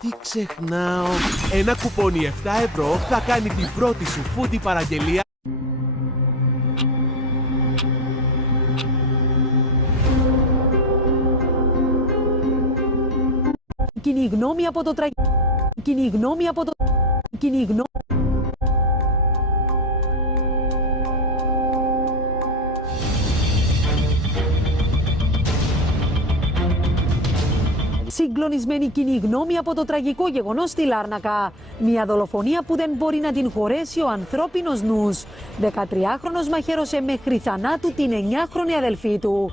Τι ξεχνάω. Ένα κουπόνι 7 ευρώ θα κάνει την πρώτη σου foodie παραγγελία. Κοινή γνώμη από το Κοινή γνώμη από το Κοινή γνώμη. Συγκλονισμένη κοινή γνώμη από το τραγικό γεγονός στη Λάρνακα. Μια δολοφονία που δεν μπορεί να την χωρέσει ο ανθρώπινος νους. 13χρονος μαχαίρωσε μέχρι θανάτου την 9χρονη αδελφή του.